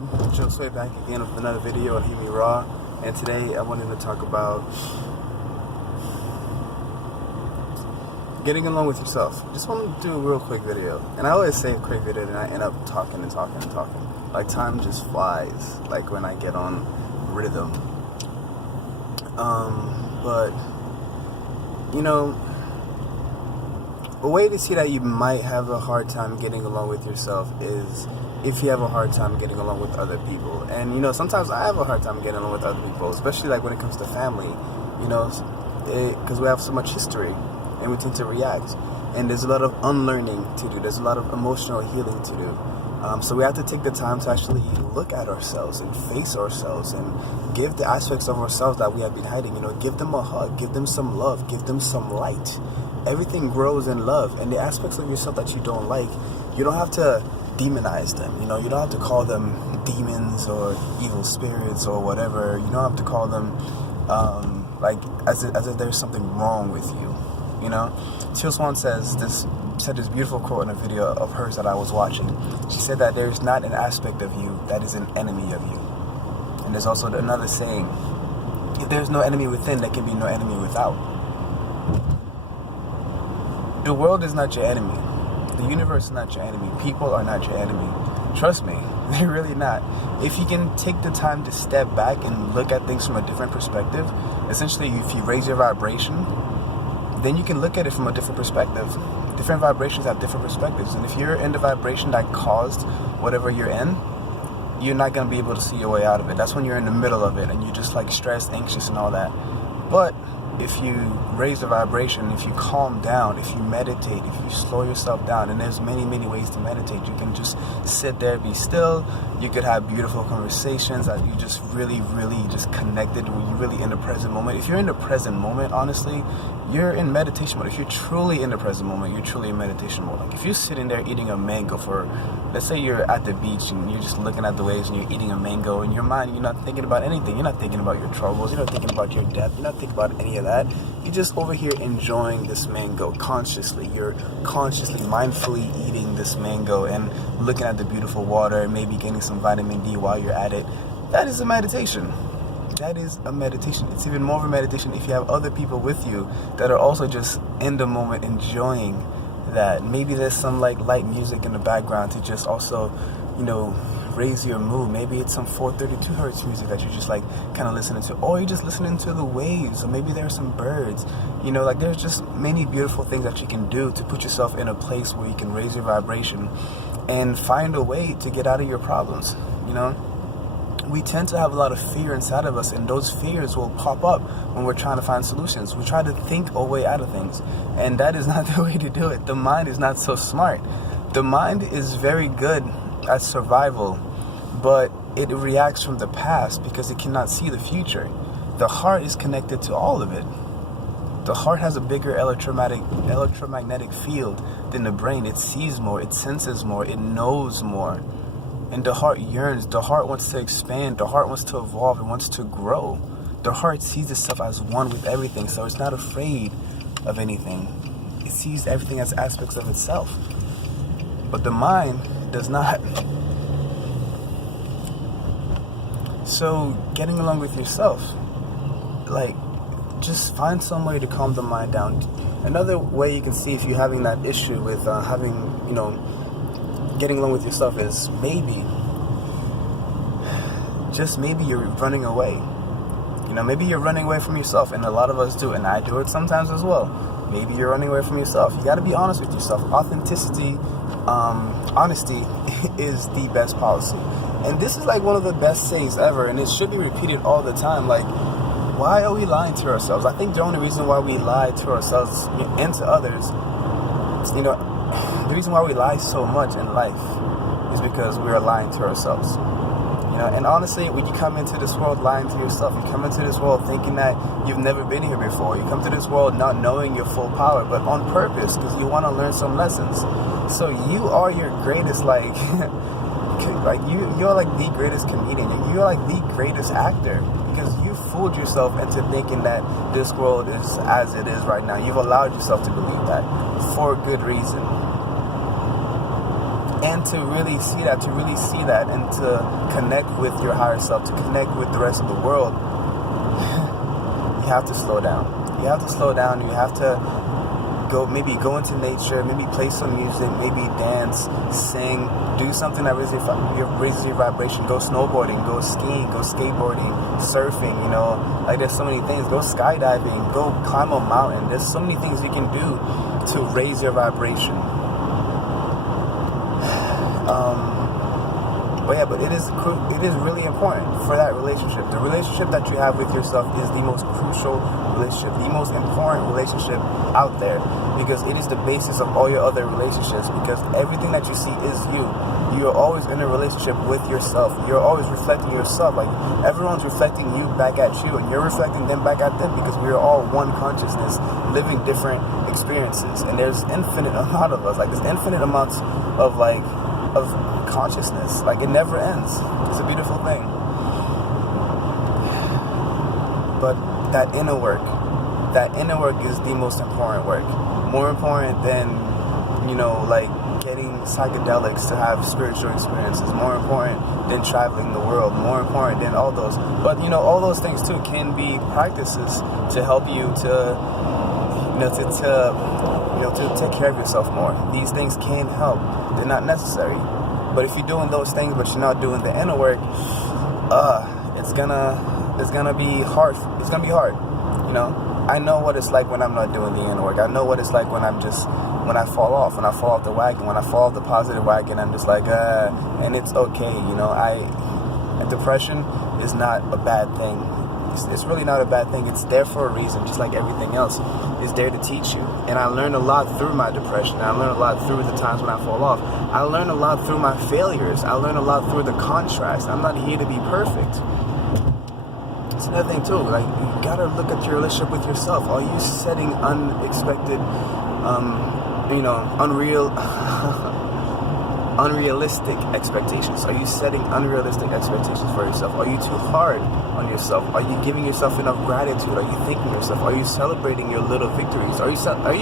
everyone, Joe Sway back again with another video on HearmeRaw, and today I wanted to talk about getting along with yourself. Just want to do a real quick video, and I always say a quick video and I end up talking and talking and talking. Like time just flies, like when I get on rhythm. But you know, a way to see that you might have a hard time getting along with yourself is if you have a hard time getting along with other people. And you know, sometimes I have a hard time getting along with other people, especially like when it comes to family, you know, because we have so much history and we tend to react, and there's a lot of unlearning to do, there's a lot of emotional healing to do. So we have to take the time to actually look at ourselves and face ourselves and give the aspects of ourselves that we have been hiding, you know, give them a hug, give them some love, give them some light. Everything grows in love, and the aspects of yourself that you don't like, you don't have to demonize them, you know, you don't have to call them demons or evil spirits or whatever. You don't have to call them like as if there's something wrong with you, you know. Teal Swan said this beautiful quote in a video of hers that I was watching. She said that there's not an aspect of you that is an enemy of you. And there's also another saying, if there's no enemy within, there can be no enemy without. The world is not your enemy. The universe is not your enemy. People are not your enemy. Trust me, they're really not. If you can take the time to step back and look at things from a different perspective, essentially if you raise your vibration, then you can look at it from a different perspective. Different vibrations have different perspectives. And if you're in the vibration that caused whatever you're in, you're not going to be able to see your way out of it. That's when you're in the middle of it and you're just like stressed, anxious and all that. But if you raise the vibration, if you calm down, if you meditate, if you slow yourself down, and there's many ways to meditate. You can just sit there, be still. You could have beautiful conversations that you just really just connected when you're really in the present moment. If you're in the present moment, honestly, you're in meditation mode. If you're truly in the present moment, you're truly in meditation mode. Like if you're sitting there eating a mango for, let's say you're at the beach and you're just looking at the waves and you're eating a mango, in your mind you're not thinking about anything. You're not thinking about your troubles. You're not thinking about your death. You're not thinking about any of that. You're just over here enjoying this mango consciously. You're consciously, mindfully eating this mango and looking at the beautiful water and maybe getting some vitamin D while you're at it. That is a meditation. That is a meditation. It's even more of a meditation if you have other people with you that are also just in the moment enjoying that. Maybe there's some like light music in the background to just also, you know, raise your mood. Maybe it's some 432 hertz music that you're just like kind of listening to, or you're just listening to the waves, or maybe there are some birds, you know, like there's just many beautiful things that you can do to put yourself in a place where you can raise your vibration and find a way to get out of your problems. You know, we tend to have a lot of fear inside of us, and those fears will pop up when we're trying to find solutions. We try to think our way out of things, and that is not the way to do it. The mind is not so smart. The mind is very good at survival, but it reacts from the past because it cannot see the future. The heart is connected to all of it. The heart has a bigger electromagnetic field than the brain. It sees more, it senses more, it knows more. And the heart yearns, the heart wants to expand, the heart wants to evolve, it wants to grow. The heart sees itself as one with everything, so it's not afraid of anything. It sees everything as aspects of itself. But the mind does not. So getting along with yourself, like just find some way to calm the mind down. Another way you can see if you're having that issue with you know, getting along with yourself is maybe, just maybe you're running away. You know, maybe you're running away from yourself, and a lot of us do, and I do it sometimes as well. Maybe you're running away from yourself. You got to be honest with yourself. Authenticity, honesty is the best policy. And this is like one of the best sayings ever, and it should be repeated all the time. Like, why are we lying to ourselves? I think the only reason why we lie to ourselves and to others, you know, the reason why we lie so much in life is because we are lying to ourselves. You know, and honestly, when you come into this world lying to yourself, you come into this world thinking that you've never been here before. You come to this world not knowing your full power, but on purpose because you want to learn some lessons. So you are your greatest, like, you're like the greatest comedian. You're like the greatest actor because you fooled yourself into thinking that this world is as it is right now. You've allowed yourself to believe that for good reason. And to really see that, and to connect with your higher self, to connect with the rest of the world, you have to slow down. You have to slow down. You have to go into nature, maybe play some music, maybe dance, sing, do something that raises your vibration. Go snowboarding, go skiing, go skateboarding, surfing, like there's so many things. Go skydiving, go climb a mountain. There's so many things you can do to raise your vibration. But it is really important for that relationship. The relationship that you have with yourself is the most crucial relationship, the most important relationship out there, because it is the basis of all your other relationships, because everything that you see is you. You're always in a relationship with yourself. You're always reflecting yourself. Like, everyone's reflecting you back at you, and you're reflecting them back at them, because we're all one consciousness, living different experiences. And there's infinite amount of us. Like, there's infinite amounts of consciousness. Like, it never ends. It's a beautiful thing. But that inner work is the most important work. More important than, getting psychedelics to have spiritual experiences. More important than traveling the world. More important than all those. But, all those things too can be practices to help you to take care of yourself more. These things can help. They're not necessary. But if you're doing those things, but you're not doing the inner work, it's gonna be hard. It's gonna be hard. I know what it's like when I'm not doing the inner work. I know what it's like when I fall off the wagon, when I fall off the positive wagon. I'm just like, and it's okay. Depression is not a bad thing. It's really not a bad thing. It's there for a reason, just like everything else. It's there to teach you. And I learned a lot through my depression. I learned a lot through the times when I fall off. I learned a lot through my failures. I learned a lot through the contrast. I'm not here to be perfect. It's another thing too. Like, you gotta look at your relationship with yourself. Are you setting unexpected, unrealistic expectations? Are you setting unrealistic expectations for yourself? Are you too hard on yourself? Are you giving yourself enough gratitude? Are you thanking yourself? Are you celebrating your little victories? Are you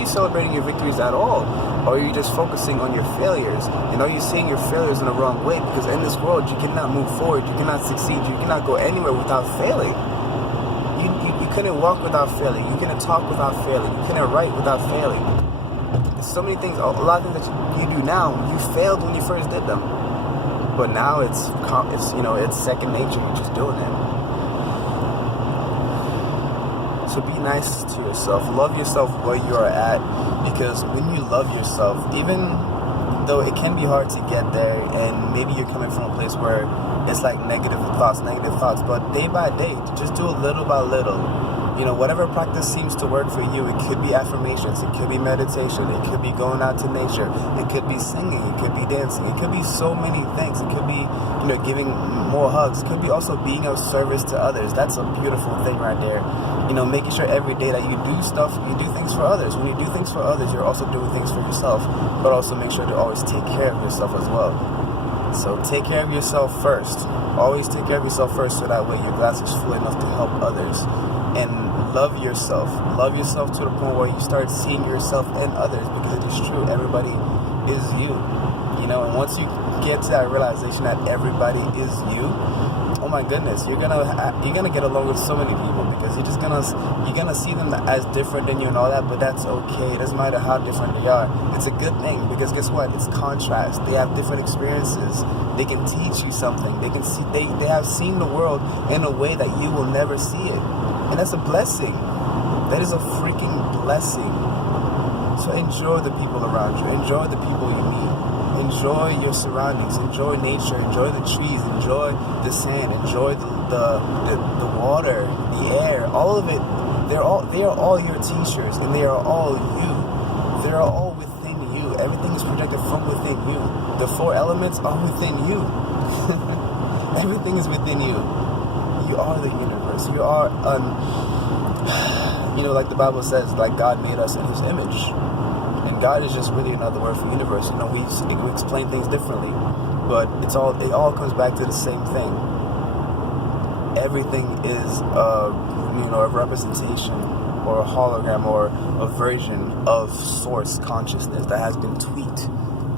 celebrating your victories at all? Or are you just focusing on your failures? And are you seeing your failures in the wrong way? Because in this world, you cannot move forward. You cannot succeed. You cannot go anywhere without failing. You couldn't walk without failing. You couldn't talk without failing. You couldn't write without failing. There's so many things, a lot of things that you do now, you failed when you first did them. But now it's second nature. You're just doing it. So be nice to yourself. Love yourself where you are at, because when you love yourself, even though it can be hard to get there, and maybe you're coming from a place where it's like negative thoughts, but day by day, just do it little by little. Whatever practice seems to work for you. It could be affirmations, it could be meditation, it could be going out to nature, it could be singing, it could be dancing, it could be so many things. It could be, giving more hugs. It could be also being of service to others. That's a beautiful thing right there. Making sure every day that you do things for others. When you do things for others, you're also doing things for yourself, but also make sure to always take care of yourself as well. So take care of yourself first. Always take care of yourself first, so that way your glass is full enough to help others. And love yourself. Love yourself to the point where you start seeing yourself in others, because it is true. Everybody is you. And once you get to that realization that everybody is you, oh my goodness, you're gonna get along with so many people, because you're gonna see them as different than you and all that. But that's okay. It doesn't matter how different they are. It's a good thing, because guess what? It's contrast. They have different experiences. They can teach you something. They can see. They have seen the world in a way that you will never see it. And that's a blessing. That is a freaking blessing. So enjoy the people around you. Enjoy the people you meet. Enjoy your surroundings. Enjoy nature. Enjoy the trees. Enjoy the sand. Enjoy the water, the air. All of it. They are all your teachers, and they are all you. They are all within you. Everything is projected from within you. The 4 elements are within you. Everything is within you. You are the universe. You are like the Bible says, like God made us in His image, and God is just really another word for universe. We explain things differently, but it all comes back to the same thing. Everything is a representation, or a hologram, or a version of source consciousness that has been tweaked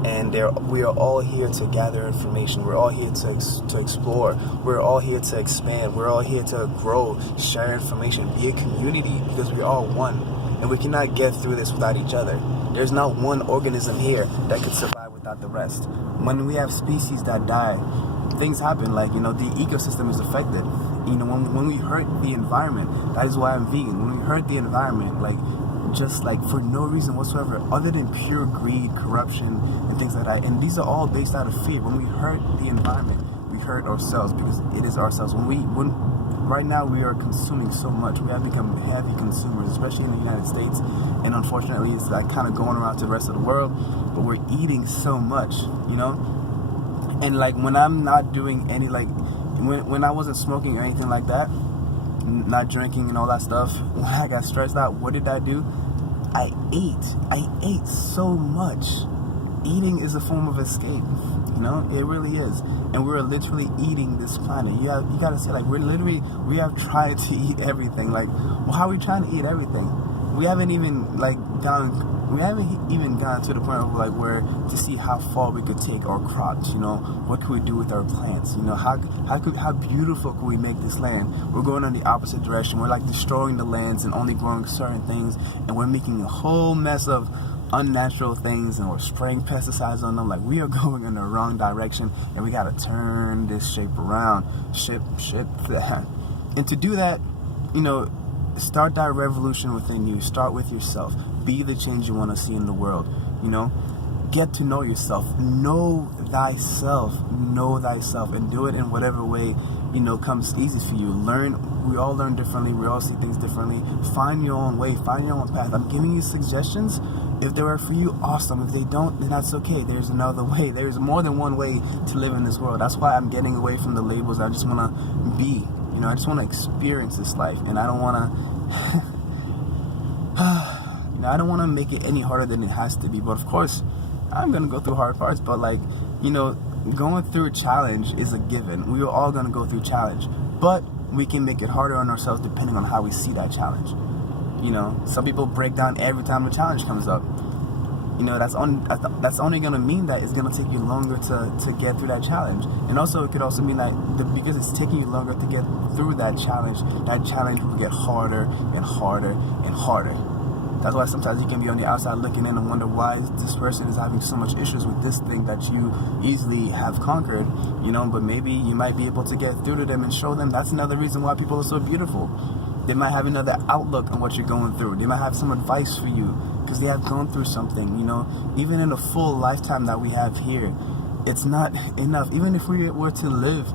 and we are all here to gather information. We're all here to explore. We're all here to expand. We're all here to grow, share information, be a community, because we're all one, and we cannot get through this without each other. There's not one organism here that could survive without the rest. When we have species that die, things happen, like, the ecosystem is affected. When we hurt the environment, that is why I'm vegan. When we hurt the environment, just for no reason whatsoever, other than pure greed, corruption, and things like that. And these are all based out of fear. When we hurt the environment, we hurt ourselves, because it is ourselves. Right now we are consuming so much. We have become heavy consumers, especially in the United States. And unfortunately, it's kind of going around to the rest of the world. But we're eating so much, And when I'm not doing any, when I wasn't smoking or anything like that, not drinking and all that stuff, when I got stressed out, what did I do? I ate so much. Eating is a form of escape, it really is. And we're literally eating this planet. You gotta say, we have tried to eat everything. How are we trying to eat everything? We haven't even gone to the point of where to see how far we could take our crops. What could we do with our plants? How beautiful could we make this land? We're going in the opposite direction. We're destroying the lands and only growing certain things, and we're making a whole mess of unnatural things, and we're spraying pesticides on them. We are going in the wrong direction, and we gotta turn this shape around. Ship that. And to do that, start that revolution within you. Start with yourself. Be the change you want to see in the world. Get to know yourself. Know thyself, and do it in whatever way comes easy for you. We all learn differently. We all see things differently. Find your own way. Find your own path. I'm giving you suggestions. If they work for you, awesome. If they don't, then that's okay. There's another way. There's more than one way to live in this world. That's why I'm getting away from the labels. I just want to be. I just want to experience this life, and I don't want to. I don't want to make it any harder than it has to be. But of course, I'm gonna go through hard parts. But going through a challenge is a given. We are all gonna go through challenge, but we can make it harder on ourselves depending on how we see that challenge. Some people break down every time a challenge comes up. That's only gonna mean that it's gonna take you longer to get through that challenge. And also, it could also mean that because it's taking you longer to get through that challenge will get harder and harder and harder. That's why sometimes you can be on the outside looking in and wonder why this person is having so much issues with this thing that you easily have conquered, but maybe you might be able to get through to them and show them that's another reason why people are so beautiful. They might have another outlook on what you're going through. They might have some advice for you because they have gone through something, Even in a full lifetime that we have here, it's not enough. Even if we were to live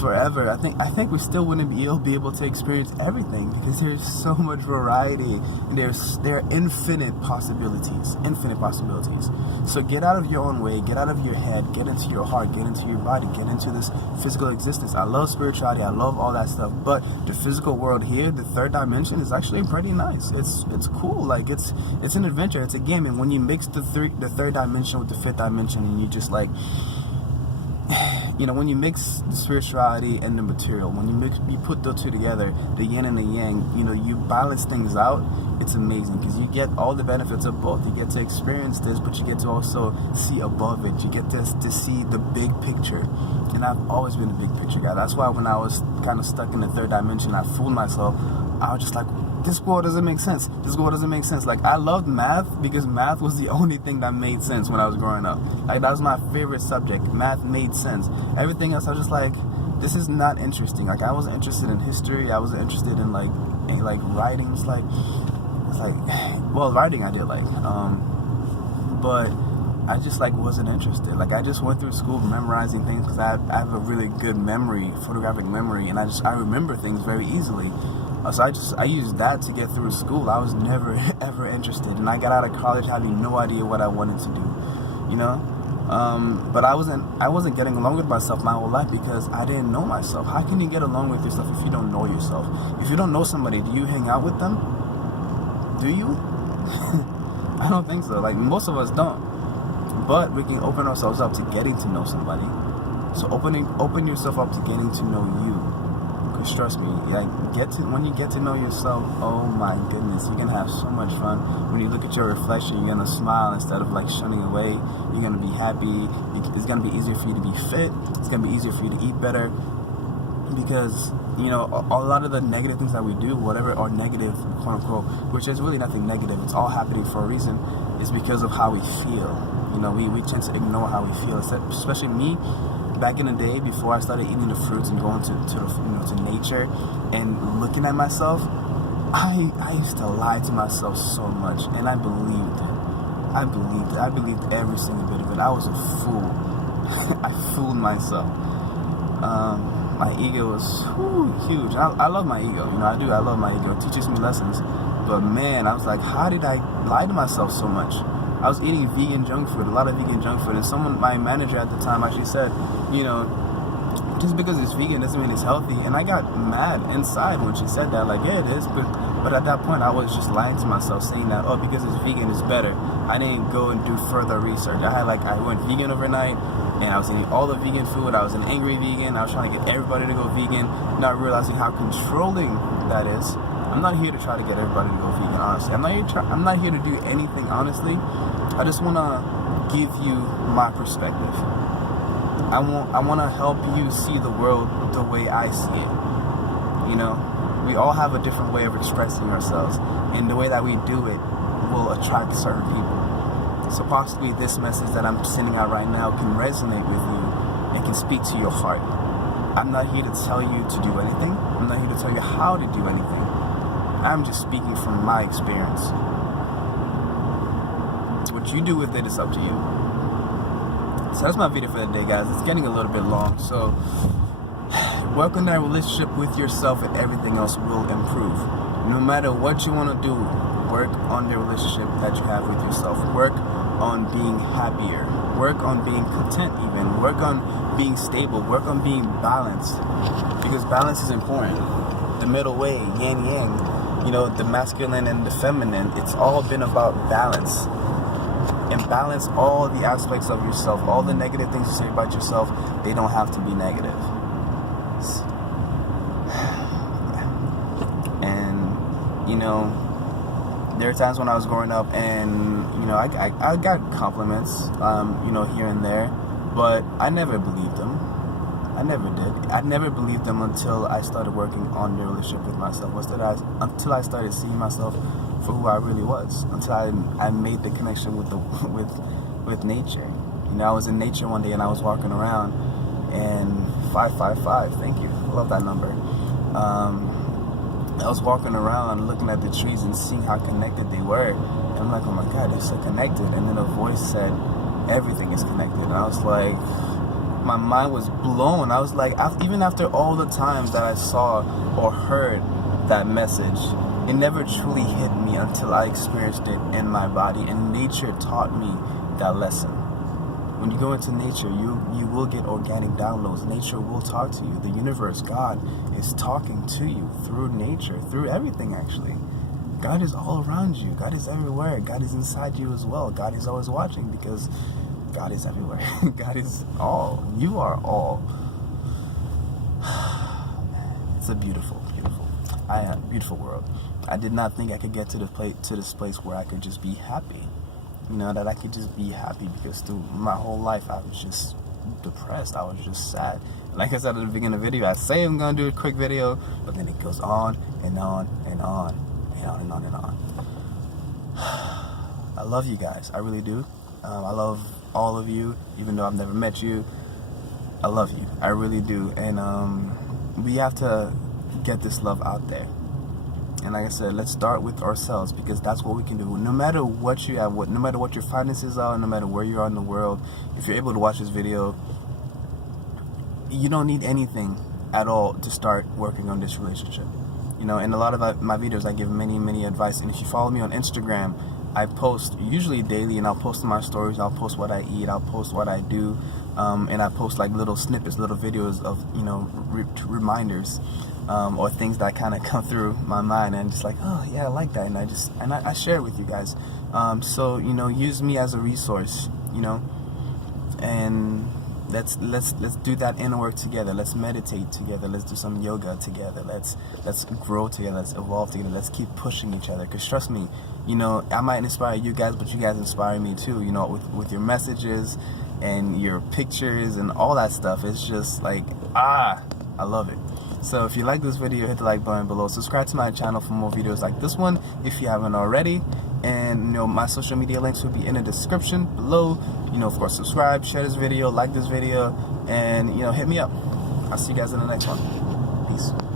forever, I think we still wouldn't be able to experience everything, because there's so much variety, and there are infinite possibilities. So get out of your own way, get out of your head, get into your heart, get into your body, get into this physical existence. I love spirituality, I love all that stuff, but the physical world here, the third dimension, is actually pretty nice. It's cool. It's an adventure, it's a game. And when you mix the third dimension with the fifth dimension, and you just when you mix the spirituality and the material, when you put those two together, the yin and the yang, you balance things out. It's amazing, because you get all the benefits of both. You get to experience this, but you get to also see above it. You get to see the big picture. And I've always been a big picture guy. That's why when I was kind of stuck in the third dimension, I fooled myself. I was just like, this world doesn't make sense. I loved math, because math was the only thing that made sense when I was growing up. That was my favorite subject. Math made sense. Everything else, I was just like, this is not interesting. I wasn't interested in history. I wasn't interested in writing. Writing I did but I just wasn't interested. I just went through school memorizing things because I have a really good memory, photographic memory, and I remember things very easily. So I used that to get through school. I was never ever interested, and I got out of college having no idea what I wanted to do, But I wasn't getting along with myself my whole life, because I didn't know myself. How can you get along with yourself if you don't know yourself? If you don't know somebody, do you hang out with them? Do you? I don't think so. Most of us don't. But we can open ourselves up to getting to know somebody. So open yourself up to getting to know you. trust me, like when you get to know yourself, oh my goodness, you're gonna have so much fun. When you look at your reflection, you're gonna smile instead of like shunning away. You're gonna be happy. It's gonna be easier for you to be fit. It's gonna be easier for you to eat better, because you know a lot of the negative things that we do, whatever are negative, quote unquote, which is really nothing negative. It's all happening for a reason. Is because of how we feel. You know, we tend to ignore how we feel. Especially me. Back in the day, before I started eating the fruits and going to nature and looking at myself, I used to lie to myself so much, and I believed it. I believed every single bit of it. I was a fool. I fooled myself. My ego was huge. I love my ego. You know, I do. I love my ego. It teaches me lessons. But man, I was like, how did I lie to myself so much? I was eating vegan junk food, a lot of vegan junk food, and my manager at the time actually said, you know, just because it's vegan doesn't mean it's healthy. And I got mad inside when she said that, like, yeah, it is, but at that point I was just lying to myself, saying that, oh, because it's vegan, it's better. I didn't go and do further research. I went vegan overnight, and I was eating all the vegan food. I was an angry vegan. I was trying to get everybody to go vegan, not realizing how controlling that is. I'm not here to try to get everybody to go vegan, honestly. I'm not here to do anything, honestly. I just want to give you my perspective. I want to help you see the world the way I see it. You know, we all have a different way of expressing ourselves, and the way that we do it will attract certain people. So possibly this message that I'm sending out right now can resonate with you and can speak to your heart. I'm not here to tell you to do anything. I'm not here to tell you how to do anything. I'm just speaking from my experience. What you do with it is up to you. So that's my video for the day, guys. It's getting a little bit long. So work on that relationship with yourself, and everything else will improve. No matter what you want to do, work on the relationship that you have with yourself. Work on being happier. Work on being content even. Work on being stable. Work on being balanced. Because balance is important. The middle way, yin yang. You know, the masculine and the feminine, it's all been about balance. And balance all the aspects of yourself. All the negative things you say about yourself, they don't have to be negative. And, you know, there are times when I was growing up and, you know, I got compliments, you know, here and there, but I never believed them. I never did. I never believed them until I started working on the relationship with myself. Until I started seeing myself for who I really was. Until I made the connection with nature. You know, I was in nature one day and I was walking around, and 555, thank you, I love that number. I was walking around looking at the trees and seeing how connected they were. And I'm like, oh my God, they're so connected. And then a voice said, everything is connected. And I was like, my mind was blown. I was like, even after all the times that I saw or heard that message, it never truly hit me until I experienced it in my body. And nature taught me that lesson. When you go into nature, you will get organic downloads. Nature will talk to you. The universe, God, is talking to you through nature, through everything actually. God is all around you. God is everywhere. God is inside you as well. God is always watching because God is everywhere. God is all. You are all. It's a beautiful, beautiful world. I did not think I could get to this place where I could just be happy. You know, that I could just be happy, because through my whole life I was just depressed. I was just sad. Like I said at the beginning of the video, I say I'm gonna do a quick video, but then it goes on and on and on and on and on and on. I love you guys. I really do. I love all of you, even though I've never met you. I love you. I really do. And we have to get this love out there. And like I said, let's start with ourselves, because that's what we can do. No matter what you have, no matter what your finances are, no matter where you are in the world, if you're able to watch this video, you don't need anything at all to start working on this relationship. You know, in a lot of my videos, I give many advice. And if you follow me on Instagram, I post usually daily, and I'll post in my stories. I'll post what I eat. I'll post what I do, and I post like little snippets, little videos of, you know, reminders. Or things that kind of come through my mind, and just like, oh yeah, I like that, and I share it with you guys. So, you know, use me as a resource, you know, and let's do that inner work together. Let's meditate together. Let's do some yoga together. Let's grow together. Let's evolve together. Let's keep pushing each other. Because trust me, you know, I might inspire you guys, but you guys inspire me too. You know, with your messages and your pictures and all that stuff. It's just like, I love it. So if you like this video, hit the like button below. Subscribe to my channel for more videos like this one if you haven't already. And you know, my social media links will be in the description below. You know, of course, subscribe, share this video, like this video, and you know, hit me up. I'll see you guys in the next one. Peace.